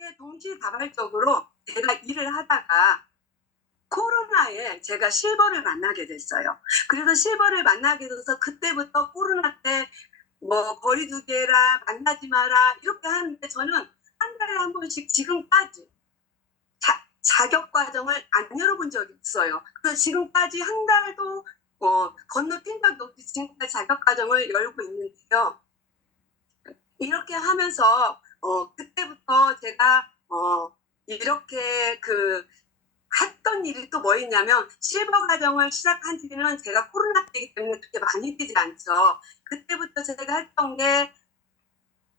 이렇게 동시다발적으로 제가 일을 하다가 코로나에 제가 실버를 만나게 됐어요. 그래서 실버를 만나게 돼서 그때부터 코로나 때 뭐 거리두기해라, 만나지 마라 이렇게 하는데 저는 한 달에 한 번씩 지금까지 자격 과정을 안 열어본 적이 없어요. 그래서 지금까지 한 달도 건너뛴 적이 없이 지금까지 자격 과정을 열고 있는데요. 이렇게 하면서 그때부터 제가 이렇게 했던 일이 또 뭐 있냐면 실버 과정을 시작한 지는 제가 코로나 때이기 때문에 그렇게 많이 뛰지 않죠. 그때부터 제가 했던 게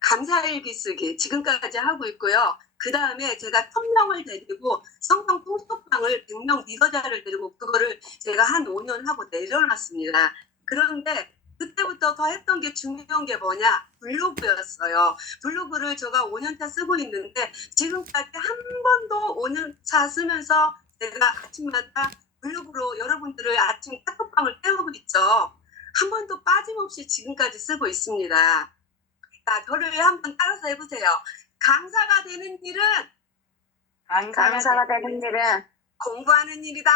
감사일기 쓰기 지금까지 하고 있고요. 그다음에 제가 1000명을 데리고 성경 통독방을 100명 리더자를 데리고 그거를 제가 한 5년 하고 내려놨습니다. 그런데 그때부터 더 했던 게 중요한 게 뭐냐? 블로그였어요. 블로그를 제가 5년차 쓰고 있는데 지금까지 한 번도 5년차 쓰면서 제가 아침마다 블로그로 여러분들을 아침 카톡방을 태우고 있죠. 한 번도 빠짐없이 지금까지 쓰고 있습니다. 자, 저를 한번 따라서 해보세요. 강사가 되는 일은 강사가 되는 일은 공부하는 일이다.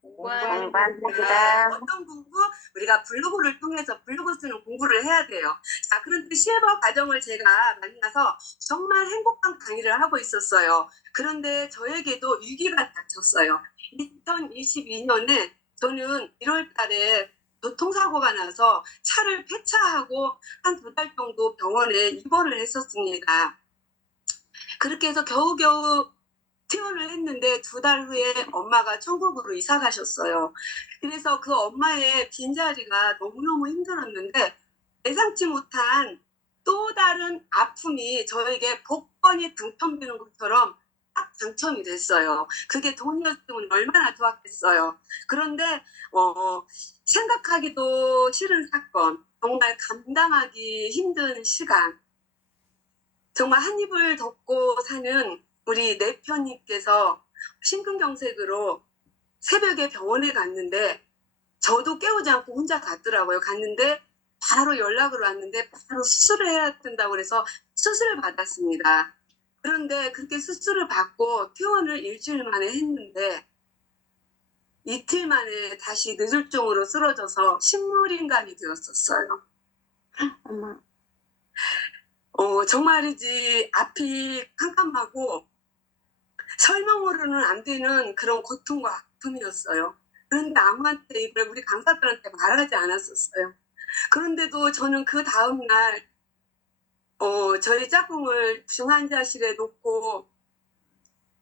공부하는 일이다. 어떤 공부? 우리가 블로그를 통해서 블로그 쓰는 공부를 해야 돼요. 자, 그런데 실버 과정을 제가 만나서 정말 행복한 강의를 하고 있었어요. 그런데 저에게도 위기가 닥쳤어요. 2022년에 저는 1월 달에 교통사고가 나서 차를 폐차하고 한 2달 정도 병원에 입원을 했었습니다. 그렇게 해서 겨우겨우 퇴원을 했는데 2달 후에 엄마가 천국으로 이사 가셨어요. 그래서 그 엄마의 빈자리가 너무너무 힘들었는데 예상치 못한 또 다른 아픔이 저에게 복권이 당첨되는 것처럼 딱 당첨이 됐어요. 그게 돈이었으면 얼마나 좋았겠어요. 그런데 생각하기도 싫은 사건, 정말 감당하기 힘든 시간, 정말 한 입을 덮고 사는 우리 내편님께서 심근경색으로 새벽에 병원에 갔는데 저도 깨우지 않고 혼자 갔더라고요. 갔는데 바로 연락을 왔는데 바로 수술을 해야 된다고 그래서 수술을 받았습니다. 그런데 그렇게 수술을 받고 퇴원을 일주일 만에 했는데 이틀 만에 다시 뇌졸중으로 쓰러져서 식물인간이 되었었어요. 엄마. 정말이지 앞이 캄캄하고 설명으로는 안 되는 그런 고통과 아픔이었어요. 그런데 아무한테 이걸 우리 강사들한테 말하지 않았었어요. 그런데도 저는 그 다음날 저희 짝꿍을 중환자실에 놓고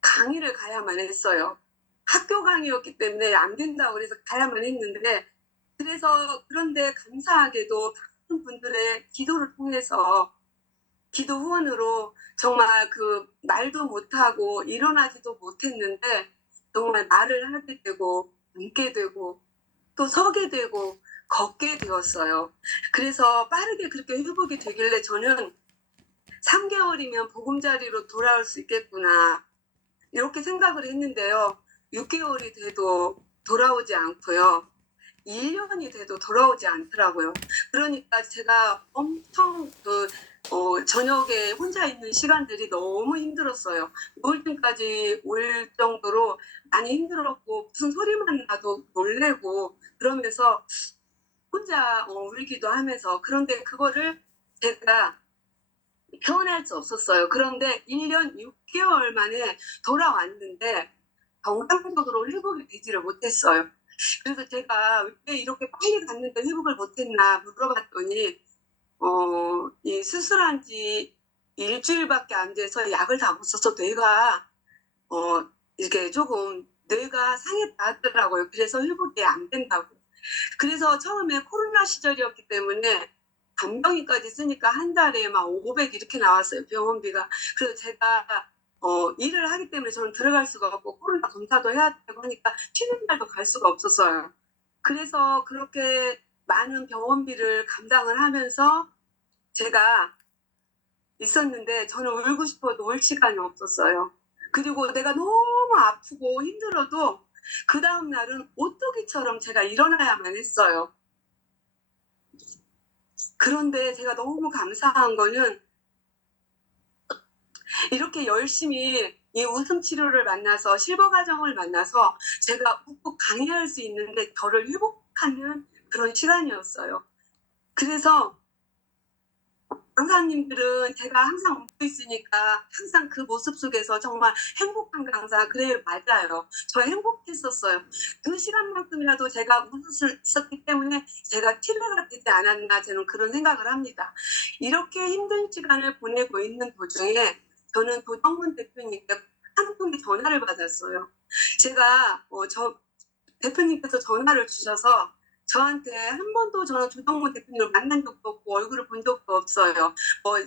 강의를 가야만 했어요. 학교 강의였기 때문에 안 된다고 그래서 가야만 했는데 그런데 감사하게도 다른 분들의 기도를 통해서 기도 후원으로 정말 말도 못하고 일어나지도 못했는데 정말 말을 하게 되고 앉게 되고 또 서게 되고 걷게 되었어요. 그래서 빠르게 그렇게 회복이 되길래 저는 3개월이면 보금자리로 돌아올 수 있겠구나 이렇게 생각을 했는데요. 6개월이 돼도 돌아오지 않고요. 1년이 돼도 돌아오지 않더라고요. 그러니까 제가 엄청 저녁에 혼자 있는 시간들이 너무 힘들었어요. 우울증까지 올 정도로 많이 힘들었고 무슨 소리만 나도 놀래고 그러면서 혼자 울기도 하면서 그런데 그거를 제가 표현할 수 없었어요. 그런데 1년 6개월 만에 돌아왔는데 정상적으로 회복이 되지를 못했어요. 그래서 제가 왜 이렇게 빨리 갔는데 회복을 못했나 물어봤더니 이 수술한 지 일주일밖에 안 돼서 약을 다 못 써서 뇌가 이렇게 조금 뇌가 상했다 하더라고요. 그래서 회복이 안 된다고. 그래서 처음에 코로나 시절이었기 때문에 간병인까지 쓰니까 한 달에 막 500 이렇게 나왔어요, 병원비가. 그래서 제가 일을 하기 때문에 저는 들어갈 수가 없고 코로나 검사도 해야 되고 하니까 쉬는 날도 갈 수가 없었어요. 그래서 그렇게 많은 병원비를 감당을 하면서 제가 있었는데 저는 울고 싶어도 울 시간이 없었어요. 그리고 내가 너무 아프고 힘들어도 그 다음 날은 오뚜기처럼 제가 일어나야만 했어요. 그런데 제가 너무 감사한 거는 이렇게 열심히 이 웃음 치료를 만나서 실버 과정을 만나서 제가 웃고 강의할 수 있는데 저를 회복하는 그런 시간이었어요. 그래서 강사님들은 제가 항상 웃고 있으니까 항상 그 모습 속에서 정말 행복한 강사, 그래요, 맞아요. 저 행복했었어요. 그 시간만큼이라도 제가 웃을 수 있었기 때문에 제가 치료가 되지 않았나, 저는 그런 생각을 합니다. 이렇게 힘든 시간을 보내고 있는 도중에 저는 도정문 대표님께 한 통의 전화를 받았어요. 제가 대표님께서 전화를 주셔서 저한테 한 번도 저는 조정문 대표님을 만난 적도 없고 얼굴을 본 적도 없어요.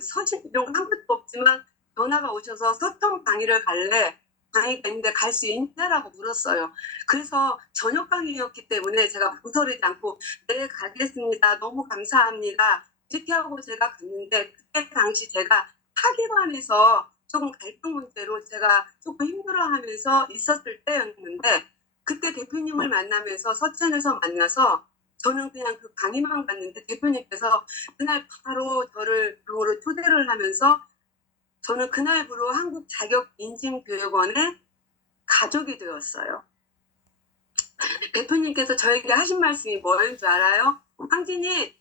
서신 이런 거 한 것도 없지만 전화가 오셔서 서청 강의를 갈래? 강의가 있는데 갈 수 있냐라고 물었어요. 그래서 저녁 강의였기 때문에 제가 망설이지 않고 네, 가겠습니다. 너무 감사합니다. 이렇게 하고 제가 갔는데 그때 당시 제가 타기관에서 조금 갈등 문제로 제가 조금 힘들어하면서 있었을 때였는데 그때 대표님을 만나면서 서천에서 만나서 저는 그냥 그 강의만 갔는데 대표님께서 그날 바로 저를 방으로 초대를 하면서 저는 그날부로 한국 자격 인증교육원의 가족이 되었어요. 대표님께서 저에게 하신 말씀이 뭐였는 줄 알아요? 황진이,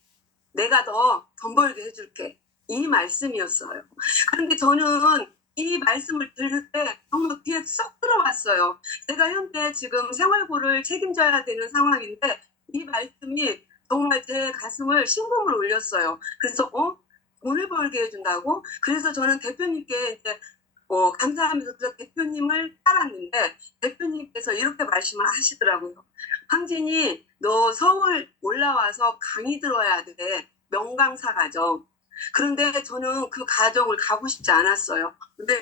내가 너 돈 벌게 해줄게. 이 말씀이었어요. 그런데 저는 이 말씀을 들을 때 정말 귀에 쏙 들어왔어요. 제가 현재 지금 생활고를 책임져야 되는 상황인데 이 말씀이 정말 제 가슴을 신금을 울렸어요. 그래서 돈을 벌게 해준다고? 그래서 저는 대표님께 이제 감사하면서 그 대표님을 따랐는데 대표님께서 이렇게 말씀을 하시더라고요. 황진이, 너 서울 올라와서 강의 들어야 돼. 명강사 과정. 그런데 저는 그 과정을 가고 싶지 않았어요. 근데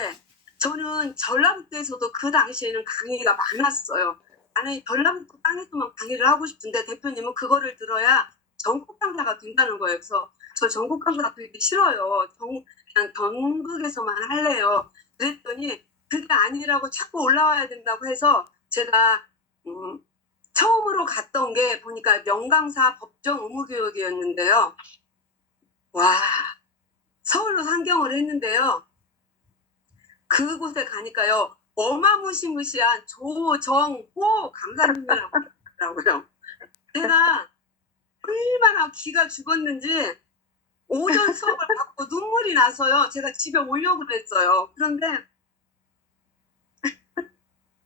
저는 전라북도에서도 그 당시에는 강의가 많았어요. 나는 전라북도 땅에서만 강의를 하고 싶은데 대표님은 그거를 들어야 전국 강사가 된다는 거예요. 그래서 저 전국 강사가 되게 싫어요. 그냥 전국에서만 할래요. 그랬더니 그게 아니라고 자꾸 올라와야 된다고 해서 제가 처음으로 갔던 게 보니까 명강사 법정 의무교육이었는데요. 와, 서울로 상경을 했는데요. 그곳에 가니까요. 어마무시무시한 조정호 강사님이라고 하더라고요. 제가 얼마나 기가 죽었는지 오전 수업을 받고 눈물이 나서요. 제가 집에 오려고 그랬어요. 그런데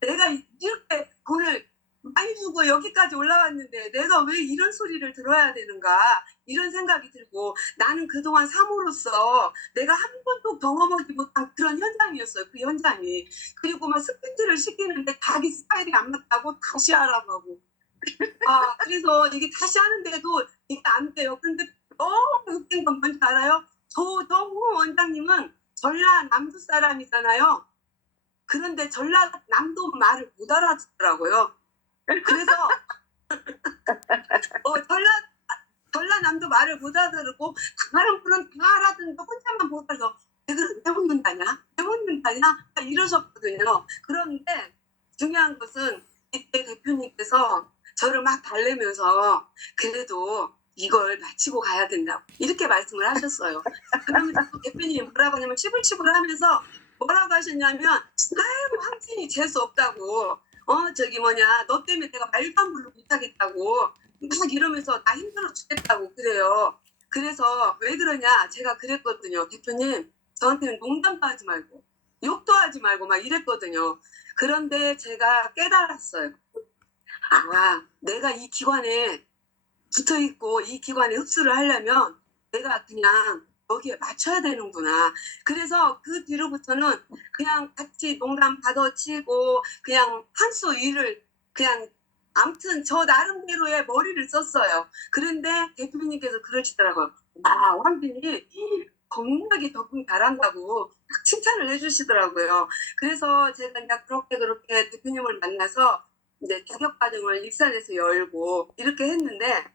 내가 이렇게 돈을 많이 주고 여기까지 올라왔는데 내가 왜 이런 소리를 들어야 되는가 이런 생각이 들고 나는 그동안 사모로서 내가 한 번도 경험하지 못한 그런 현장이었어요. 그 현장이. 그리고 막 스피치를 시키는데 자기 스타일이 안 맞다고 다시 하라고 하고 그래서 이게 다시 하는데도 이게 안 돼요. 근데 너무 웃긴 건 뭔지 알아요? 조정호 원장님은 전라남도 사람이잖아요. 그런데 전라남도 말을 못 알아듣더라고요. 그래서 전라남도 말을 못 알아듣고 다른 분은 다 알아듣는데 혼자만 못 알아서 왜 묻는다냐 이러셨거든요. 그런데 중요한 것은 이때 대표님께서 저를 막 달래면서 그래도 이걸 마치고 가야 된다고 이렇게 말씀을 하셨어요. 그러면서 또 대표님이 뭐라고 하냐면 치불치불하면서 뭐라고 하셨냐면 아이고 황진이 재수 없다고 너 때문에 내가 말도 함부로 못하겠다고 막 이러면서 나 힘들어 죽겠다고 그래요. 그래서 왜 그러냐 제가 그랬거든요. 대표님 저한테는 농담도 하지 말고 욕도 하지 말고 막 이랬거든요. 그런데 제가 깨달았어요. 내가 이 기관에 붙어있고 이 기관에 흡수를 하려면 내가 그냥 여기에 맞춰야 되는구나. 그래서 그 뒤로부터는 그냥 같이 농담 받아치고 그냥 한 수 위를 그냥 아무튼 저 나름대로의 머리를 썼어요. 그런데 대표님께서 그러시더라고요. 황진이 겁나게 적응 잘한다고 칭찬을 해주시더라고요. 그래서 제가 이제 그렇게 대표님을 만나서 이제 자격 과정을 익산에서 열고 이렇게 했는데